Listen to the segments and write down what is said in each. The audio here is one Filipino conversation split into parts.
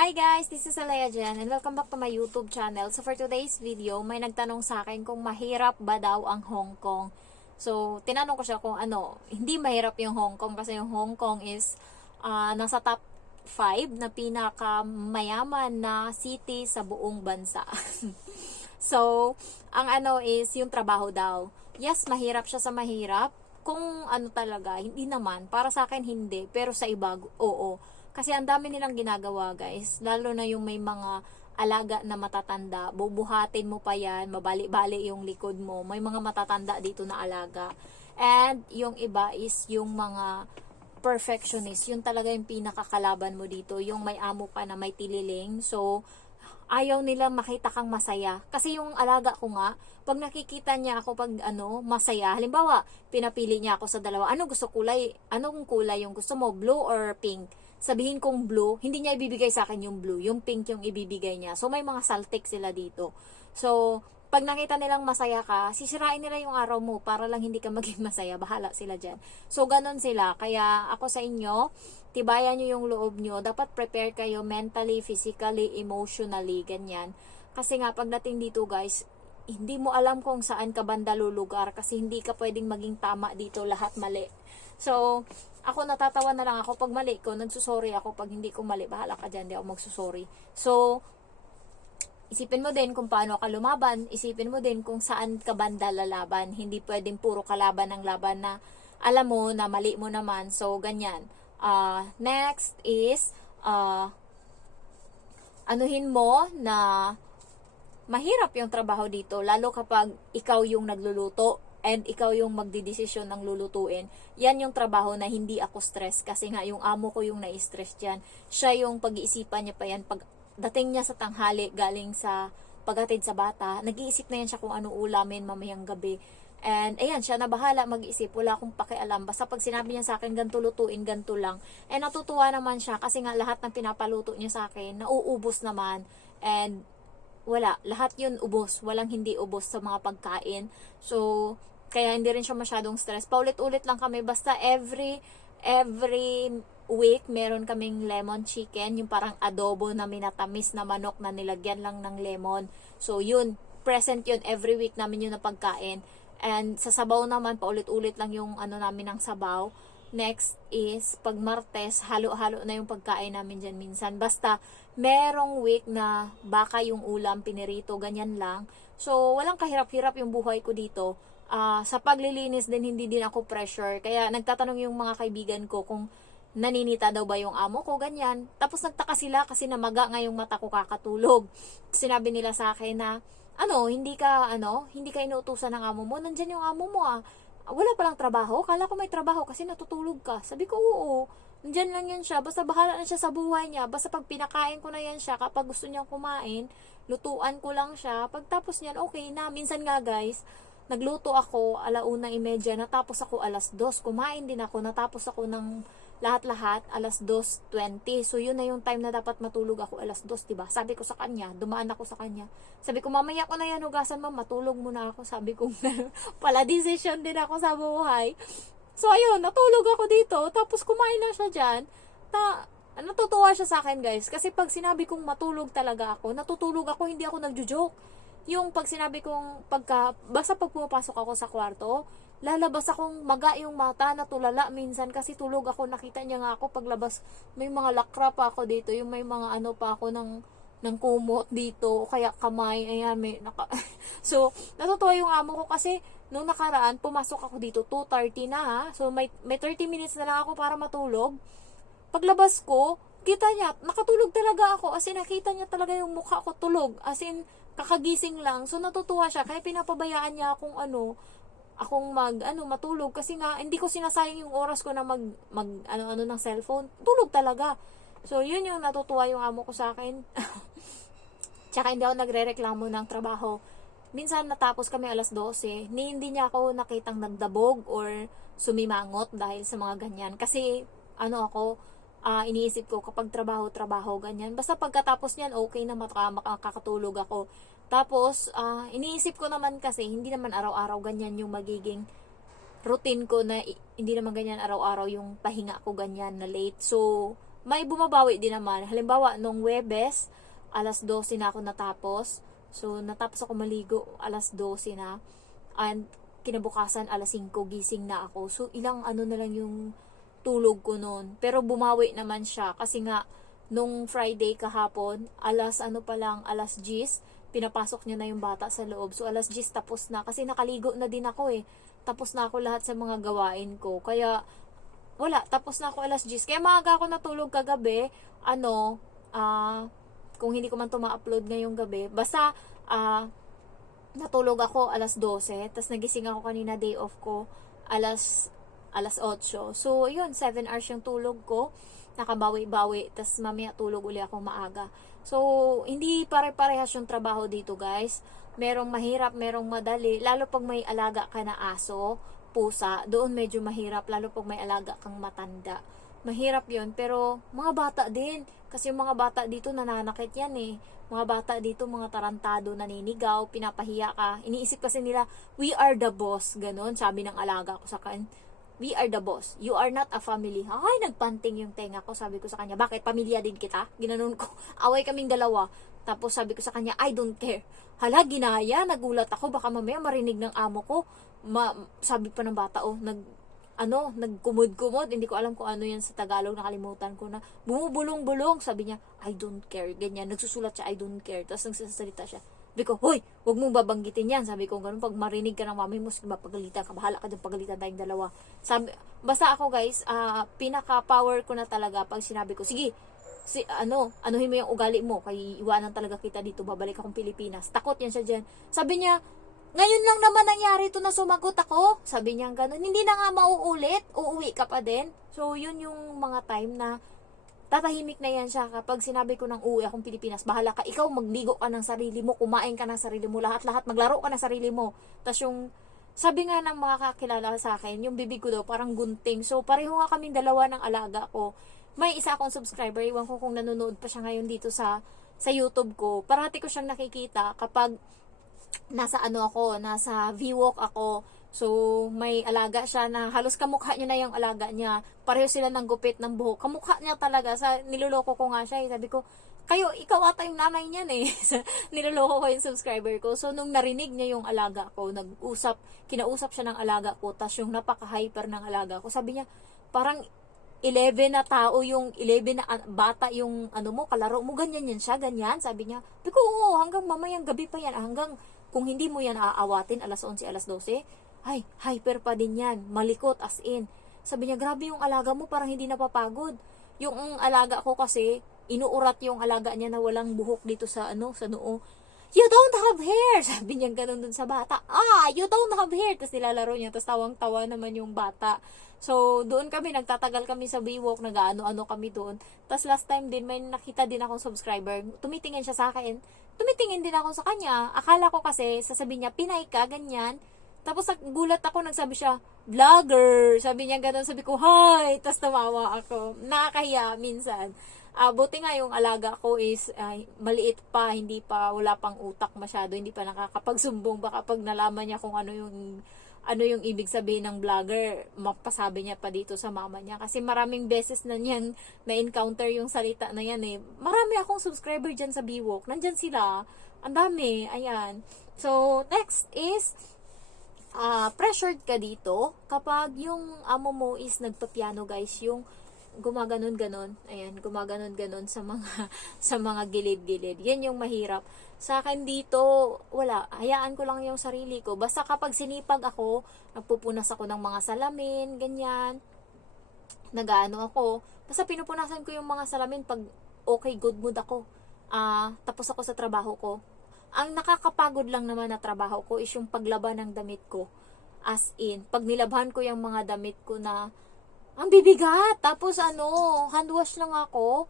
Hi guys, this is Alea Jen and welcome back to my YouTube channel. So for today's video, may nagtanong sa akin kung mahirap ba daw ang Hong Kong. So tinanong ko siya kung hindi mahirap yung Hong Kong kasi yung Hong Kong is nasa top 5 na pinakamayaman na city sa buong bansa. So, ang is yung trabaho daw. Yes, mahirap siya sa mahirap. Kung talaga, hindi naman. Para sa akin, hindi. Pero sa iba, oo. Kasi ang dami nilang ginagawa, guys. Lalo na yung may mga alaga na matatanda. Bubuhatin mo pa yan. Mabali-bali yung likod mo. May mga matatanda dito na alaga. And yung iba is yung mga perfectionist. Yun talaga yung pinakakalaban mo dito. Yung may amo ka na may tililing. So, ayaw nila makita kang masaya. Kasi yung alaga ko nga, pag nakikita niya ako pag masaya, halimbawa, pinapili niya ako sa dalawa, anong kulay yung gusto mo, blue or pink? Sabihin kong blue, hindi niya ibibigay sa akin yung blue, yung pink yung ibibigay niya. So, may mga saltik sila dito. So, pag nakita nilang masaya ka, sisirain nila yung araw mo para lang hindi ka maging masaya. Bahala sila dyan. So, ganun sila. Kaya ako sa inyo, tibayan nyo yung loob nyo. Dapat prepare kayo mentally, physically, emotionally, ganyan. Kasi nga, pagdating dito guys, hindi mo alam kung saan ka banda lulugar kasi hindi ka pwedeng maging tama dito, lahat mali. So, ako natatawa na lang ako pag mali ko, nagsusorry ako pag hindi ko mali, bahala ka dyan, di ako magsusorry. So, isipin mo din kung paano ka lumaban, isipin mo din kung saan ka banda lalaban. Hindi pwedeng puro kalaban ng laban na alam mo na mali mo naman. So, ganyan. Next is, anuhin mo na mahirap yung trabaho dito, lalo kapag ikaw yung nagluluto and ikaw yung magdidesisyon ng lulutuin. Yan yung trabaho na hindi ako stress kasi nga yung amo ko yung na-stress dyan. Siya yung pag-iisipan niya pa yan pag dating niya sa tanghali galing sa paghatid sa bata, nag-iisip na yan siya kung ano ulamin mamayang gabi. And ayan, siya na bahala mag-isip, wala akong pakialam. Basta pag sinabi niya sa akin, ganito lutuin, ganito lang. And natutuwa naman siya kasi nga lahat ng pinapaluto niya sa akin, nauubos naman. And wala, lahat yun ubos. Walang hindi ubos sa mga pagkain. So, kaya hindi rin siya masyadong stress. Paulit-ulit lang kami, basta every week, meron kaming lemon chicken, yung parang adobo na minatamis na manok na nilagyan lang ng lemon. So, yun, present yun, every week namin yun na pagkain. And sa sabaw naman, paulit-ulit lang yung namin ng sabaw. Next is, pag Martes, halo-halo na yung pagkain namin dyan minsan. Basta, merong week na baka yung ulam, pinirito, ganyan lang. So, walang kahirap-hirap yung buhay ko dito. Sa paglilinis din, hindi din ako pressure. Kaya nagtatanong yung mga kaibigan ko kung naninita daw ba yung amo ko, ganyan. Tapos nagtaka sila kasi namaga nga yung mata ko kakatulog. Sinabi nila sa akin na, hindi ka inuutusan ng amo mo. Nandyan yung amo mo Wala palang trabaho? Kala ko may trabaho kasi natutulog ka. Sabi ko, oo. Nandyan lang yan siya. Basta bahala na siya sa buhay niya. Basta pag pinakain ko na yan siya, kapag gusto niyang kumain, lutuan ko lang siya. Pagtapos niyan, okay na. Minsan nga guys, nagluto ako 1:30, natapos ako 2:00. Kumain din ako, natapos ako ng lahat-lahat 2:20. So yun na yung time na dapat matulog ako 2:00, diba? Sabi ko sa kanya, dumaan ako sa kanya. Sabi ko, mamaya ko na yan hugasan, ma'am, matulog muna ako. Sabi ko, pala decision din ako sa buhay. So ayun, natulog ako dito, tapos kumain na siya dyan. Natutuwa siya sa akin guys, kasi pag sinabi kong matulog talaga ako, natutulog ako, hindi ako nagjo-joke. Yung pag sinabi kong basta pag pumapasok ako sa kwarto, lalabas akong maga yung mata, natulala minsan kasi tulog ako, nakita niya nga ako paglabas, may mga lakra pa ako dito, yung may mga pa ako ng kumot dito, kaya kamay, ayan, so, natutuwa yung amo ko kasi, nung nakaraan, pumasok ako dito, 2:30 na so may 30 minutes na lang ako para matulog. Paglabas ko, kita niya, nakatulog talaga ako, as in, nakita niya talaga yung mukha ko tulog, as in, kakagising lang, so natutuwa siya, kaya pinapabayaan niya akong matulog kasi nga hindi ko sinasayang yung oras ko na mag ng cellphone. Tulog talaga. So yun yung natutuwa yung amo ko sa akin. Tsaka hindi ako nagrereklamo ng trabaho. Minsan natapos kami 12:00, hindi niya ako nakitang nagdabog or sumimangot dahil sa mga ganyan. Kasi iniisip ko kapag trabaho ganyan. Basta pagkatapos niyan okay na makakatulog ako. Tapos, iniisip ko naman kasi, hindi naman araw-araw ganyan yung magiging routine ko na hindi naman ganyan araw-araw yung pahinga ko ganyan na late. So, may bumabawi din naman. Halimbawa, nung Webes, alas 12 na ako natapos. So, natapos ako maligo, alas 12 na. And, kinabukasan, alas 5, gising na ako. So, ilang ano na lang yung tulog ko noon. Pero bumawi naman siya. Kasi nga, nung Friday kahapon, alas 10, pinapasok niya na yung bata sa loob. So, alas 10 tapos na. Kasi nakaligo na din ako eh. Tapos na ako lahat sa mga gawain ko. Kaya, wala. Tapos na ako alas 10. Kaya maaga ako natulog kagabi. Kung hindi ko man ito ma-upload ngayong gabi. Basta, natulog ako alas 12. Tapos nagising ako kanina, day off ko, alas 8. So, yun, 7 hours yung tulog ko. Nakabawi-bawi. Tapos mamaya tulog uli ako maaga. So, hindi pare-parehas yung trabaho dito, guys. Merong mahirap, merong madali. Lalo pag may alaga ka na aso, pusa, doon medyo mahirap. Lalo pag may alaga kang matanda. Mahirap yon, pero mga bata din. Kasi yung mga bata dito nananakit yan eh. Mga bata dito, mga tarantado, naninigaw, pinapahiya ka. Iniisip kasi nila, we are the boss. Ganon, sabi ng alaga ko sa kanya. We are the boss. You are not a family. Ay, nagpanting yung tenga ko. Sabi ko sa kanya, bakit? Pamilya din kita? Ginanon ko. Away kaming dalawa. Tapos sabi ko sa kanya, I don't care. Hala, ginaya. Nagulat ako. Baka mamaya marinig ng amo ko. Sabi pa ng bata, nagkumod-kumod. Hindi ko alam kung ano yan sa Tagalog. Nakalimutan ko na. Bumubulong-bulong. Sabi niya, I don't care. Ganyan. Nagsusulat siya, I don't care. Tapos nagsasalita siya. Sabi ko, hoy, huwag mong babanggitin yan. Sabi ko, ganun, pag marinig ka ng mami mo, sige, mapagalitan ka. Bahala ka dyan, pagalitan tayong dalawa. Basta ako, guys, pinaka-power ko na talaga pag sinabi ko, sige, anuhin mo yung ugali mo. Kaya iwanan talaga kita dito. Babalik akong Pilipinas. Takot yan siya dyan. Sabi niya, ngayon lang naman nangyari ito na sumagot ako. Sabi niya ganun. Hindi na nga mauulit. Uuwi ka pa din. So, yun yung mga time na tatahimik na yan siya kapag sinabi ko ng uwi akong Pilipinas, bahala ka, ikaw magligo ka ng sarili mo, kumain ka ng sarili mo, lahat-lahat, maglaro ka ng sarili mo. Tapos yung, sabi nga ng mga kakilala sa akin, yung bibig ko daw parang gunting. So, pareho nga kaming dalawa ng alaga ko. May isa akong subscriber, iwan ko kung nanonood pa siya ngayon dito sa YouTube ko. Parati ko siyang nakikita kapag nasa VWalk ako. So, may alaga siya na halos kamukha niya na yung alaga niya. Pareho sila ng gupit ng buhok. Kamukha niya talaga. Niloloko ko nga siya. Sabi ko, ikaw ata yung nanay niyan eh. Niloloko ko yung subscriber ko. So, nung narinig niya yung alaga ko, kinausap siya ng alaga ko, tas yung napaka-hyper ng alaga ko, sabi niya, parang 11 na tao, yung 11 na bata yung kalaro mo, ganyan yan siya, ganyan. Sabi niya, sabi ko, oo, hanggang mamayang gabi pa yan, hanggang kung hindi mo yan aawatin, alas 11, alas 12, ay, hyper pa din yan, malikot as in. Sabi niya, grabe yung alaga mo, parang hindi napapagod. Yung alaga ko kasi, inuurat yung alaga niya na walang buhok dito sa noo. You don't have hair! Sabi niya ganun dun sa bata. You don't have hair! Tapos nilalaro niya, tapos tawang-tawa naman yung bata. So, doon kami, nagtatagal kami sa Biwok, nag-ano-ano kami doon. Tapos last time din, may nakita din akong subscriber, tumitingin siya sa akin, tumitingin din ako sa kanya. Akala ko kasi, sasabihin niya, Pinay ka, ganyan. Tapos gulat ako, nagsabi siya, vlogger. Sabi niya ganun, sabi ko, hi! Tapos tumawa ako. Nakakahiya minsan. Buti nga yung alaga ko is maliit pa, wala pang utak masyado, hindi pa nakakapagsumbong. Baka pag nalaman niya kung ano yung ibig sabihin ng vlogger, mapasabi niya pa dito sa mama niya. Kasi maraming beses na niyan na-encounter yung salita na yan eh. Marami akong subscriber dyan sa Biwok. Nandyan sila. Ang dami. Ayan. So, next is, pressured ka dito kapag yung amo mo is nagpapiano, guys, yung gumaganon-ganon, ayan, gumaganon-ganon sa mga gilid-gilid. Yan yung mahirap. Sa akin dito, wala, hayaan ko lang yung sarili ko. Basta kapag sinipag ako, nagpupunas ako ng mga salamin, ganyan, nagaano ako, basta pinupunasan ko yung mga salamin pag okay, good mood ako. Tapos ako sa trabaho ko. Ang nakakapagod lang naman na trabaho ko is yung paglaban ng damit ko. As in, pag nilabhan ko yung mga damit ko na ang bibigat. Tapos hand wash lang ako.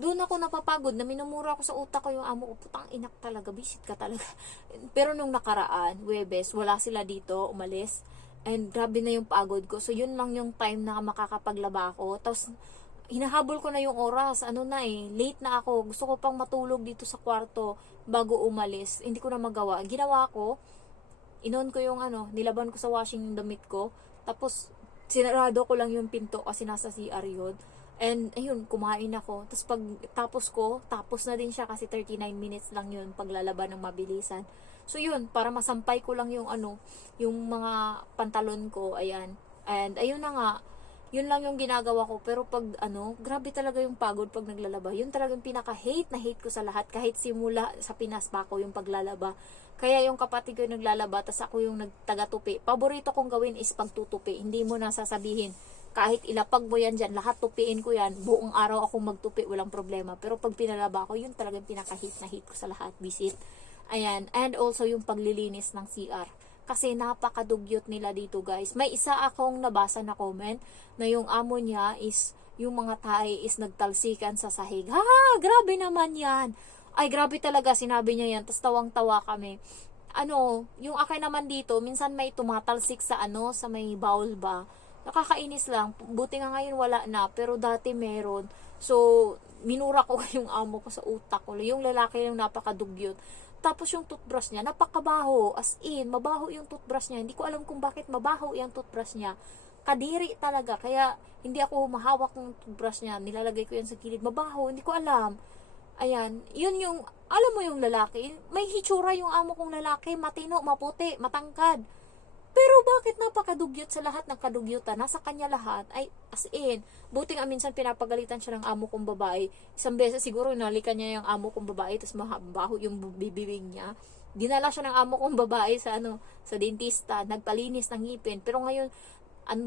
Doon ako napapagod na minumura ako sa utak ko yung amo ko. Putang inak talaga, bisit ka talaga. Pero nung nakaraan, Webes, wala sila dito, umalis. And grabe na yung pagod ko. So yun lang yung time na makakapaglaba ako. Tapos hinahabol ko na yung oras. Late na ako. Gusto ko pang matulog dito sa kwarto bago umalis. Hindi ko na magawa. Ginawa ko, inon ko yung nilaban ko sa washing yung damit ko. Tapos sinarado ko lang yung pinto kasi nasa CR yun. And, ayun, kumain ako. Tapos, pag tapos ko, tapos na din siya kasi 39 minutes lang yun paglalaba ng mabilisan. So, yun, para masampay ko lang yung yung mga pantalon ko, ayan. And, ayun na nga, yun lang yung ginagawa ko. Pero pag, grabe talaga yung pagod pag naglalaba. Yun talagang pinaka-hate na hate ko sa lahat. Kahit simula sa Pinas pa ako yung paglalaba. Kaya yung kapatid ko yung naglalaba, tas ako yung nagtaga-tupi. Paborito kong gawin is pagtutupi. Hindi mo na sasabihin, kahit ilapag mo yan dyan, lahat tupiin ko yan, buong araw ako magtupi, walang problema. Pero pag pinalaba ko, yun talagang pinaka-hate na hate ko sa lahat, visit. Ayan, and also yung paglilinis ng CR. Kasi napakadugyot nila dito, guys. May isa akong nabasa na comment na yung amo niya is, yung mga tae is nagtalsikan sa sahig. Ha, grabe naman yan. Ay, grabe talaga, sinabi niya yan. Tapos tawang-tawa kami. Yung akin naman dito, minsan may tumatalsik sa sa may bowl ba. Nakakainis lang. Buti nga ngayon wala na, pero dati meron. So, minura ko yung amo ko sa utak ko. Yung lalaki yung napakadugyot. Tapos yung toothbrush niya, napakabaho. As in, mabaho yung toothbrush niya. Hindi ko alam kung bakit mabaho yung toothbrush niya. Kadiri talaga. Kaya, hindi ako mahawak ng toothbrush niya. Nilalagay ko yan sa kilid. Mabaho. Hindi ko alam. Ayan. Yun yung, alam mo yung lalaki. May hitsura yung amo kong lalaki. Matino, maputi, matangkad. Pero bakit napakadugyot sa lahat ng kadugyutan? Nasa kanya lahat. Ay, as in, buti nga minsan pinapagalitan siya ng amo kong babae. Isang beses siguro nalikan niya yung amo kong babae, tapos mabaho yung bibig niya. Dinala siya ng amo kong babae sa sa dentista, nagpalinis ng ngipin. Pero ngayon,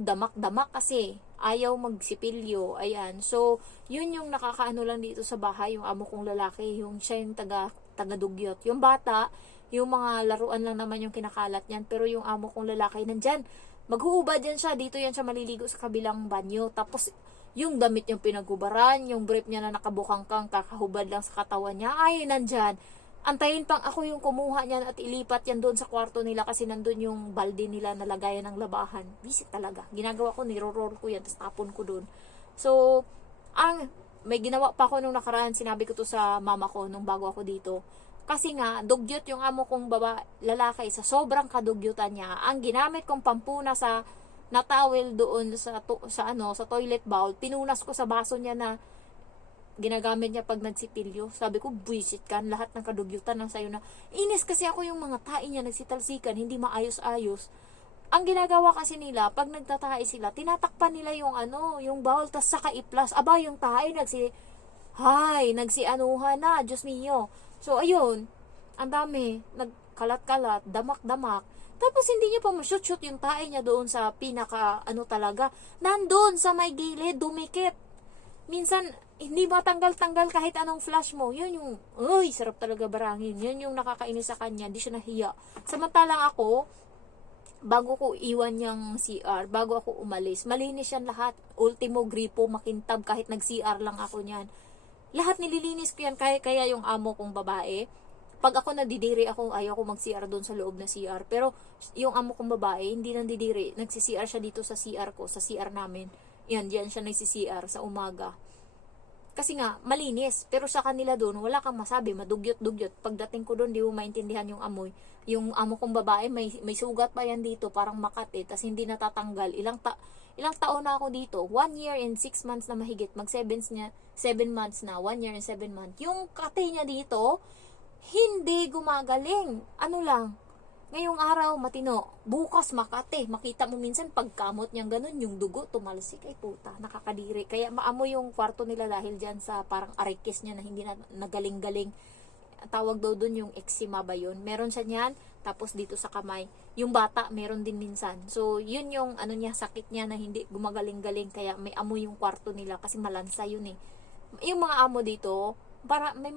damak-damak kasi. Ayaw magsipilyo. Ayan. So, yun yung nakakaano lang dito sa bahay, yung amo kong lalaki, yung siya yung taga-dugyot. Yung bata, yung mga laruan lang naman yung kinakalat niyan. Pero yung amo kong lalaki, nandyan, maghuhubad yan siya. Dito yan siya maliligo sa kabilang banyo. Tapos, yung damit niyang pinaghubaran, yung brief niya na nakabukangkang, kakahubad lang sa katawan niya, ay, nandyan. Antayin pang ako yung kumuha niyan at ilipat yan doon sa kwarto nila kasi nandun yung balde nila na lagayan ng labahan. Visit talaga. Ginagawa ko, niro-roll ko yan, tapos tapon ko doon. So, may ginawa pa ako nung nakaraan, sinabi ko to sa mama ko nung bago ako dito. Kasi nga, dugyot yung amo kong lalaki sa sobrang kadugyutan niya. Ang ginamit kong pampuna na towel doon sa toilet bowl, pinunas ko sa baso niya na ginagamit niya pag nagsipilyo. Sabi ko, buisit ka, lahat ng kadugyutan ng sayo na. Inis kasi ako yung mga tae niya nagsitalsikan, hindi maayos-ayos. Ang ginagawa kasi nila, pag nagtatae sila, tinatakpan nila yung bowl, tas saka iplas. Aba, yung tae nagsianuhan na, Diyos mio. So, ayun, ang dami, nagkalat-kalat, damak-damak. Tapos, hindi niya pa ma-shoot yung tae niya doon sa pinaka, talaga. Nandun sa may gilid, dumikit. Minsan, hindi matanggal-tanggal kahit anong flash mo. Yun yung, sarap talaga barangin. Yun yung nakakainis sa kanya, hindi siya nahiya. Samantalang ako, bago ko iwan yung CR, bago ako umalis, malinis yan lahat. Ultimo, gripo, makintab, kahit nag-CR lang ako niyan. Lahat nililinis ko yan, kaya yung amo kong babae, pag ako nadidiri ako, ayaw ko mag-CR doon sa loob na CR. Pero yung amo kong babae, hindi nandidiri. Nagsi-CR siya dito sa CR ko, sa CR namin. Yan, diyan siya nagsi-CR sa umaga. Kasi nga, malinis. Pero sa kanila doon, wala kang masabi, madugyot-dugyot. Pagdating ko doon, di mo maintindihan yung amoy. Yung amo kong babae, may sugat pa yan dito, parang makati, tas hindi natatanggal. Ilang taon na ako dito, 1 year and 6 months na mahigit, mag 7 months na, 1 year and 7 months. Yung kate niya dito, hindi gumagaling. Ngayong araw, matino. Bukas, makate. Makita mo minsan, pagkamot niyang ganun, yung dugo, tumalsik. Ay puta, nakakadiri. Kaya maamo yung kwarto nila dahil dyan sa parang arikis niya na hindi na nagaling-galing. Tawag daw dun yung eczema ba yun. Meron siya niyan, tapos dito sa kamay. Yung bata, meron din minsan. So, yun yung sakit niya na hindi gumagaling-galing. Kaya may amoy yung kwarto nila kasi malansa yun eh. Yung mga amo dito, may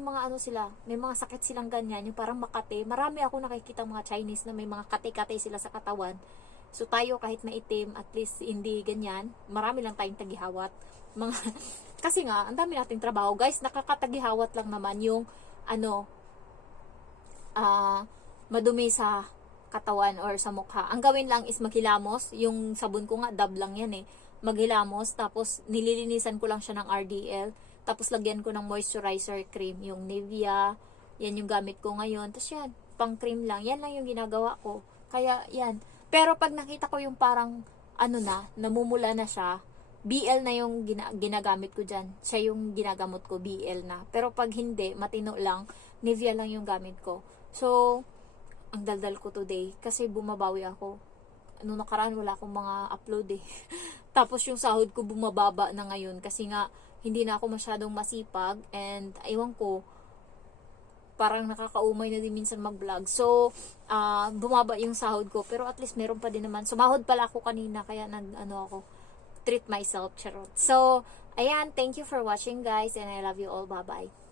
mga sila, may mga sakit silang ganyan, yung parang makate. Marami ako nakikita mga Chinese na may mga kate-kate sila sa katawan. So, tayo kahit maitim, at least hindi ganyan. Marami lang tayong tagihawat. Kasi nga, ang dami nating trabaho. Guys, nakakatagihawat lang naman yung madumi sa katawan or sa mukha. Ang gawin lang is maghilamos. Yung sabon ko nga, Dove lang yan eh. Maghilamos, tapos nililinisan ko lang siya ng RDL. Tapos lagyan ko ng moisturizer cream. Yung Nivea, yan yung gamit ko ngayon. Tapos yan, pang cream lang. Yan lang yung ginagawa ko. Kaya yan. Pero pag nakita ko yung parang, namumula na siya, BL na yung ginagamit ko dyan. Siya yung ginagamot ko, BL na. Pero pag hindi, matino lang, Nivea lang yung gamit ko. So, ang daldal ko today kasi bumabawi ako. Ano nakaraan, wala akong mga upload eh. Tapos yung sahod ko bumababa na ngayon kasi nga hindi na ako masyadong masipag and ewan ko, parang nakakaumay na din minsan mag-vlog. So, bumaba yung sahod ko pero at least meron pa din naman. Sumahod pala ako kanina kaya ako, treat myself, charot. So, ayan, thank you for watching guys and I love you all. Bye-bye.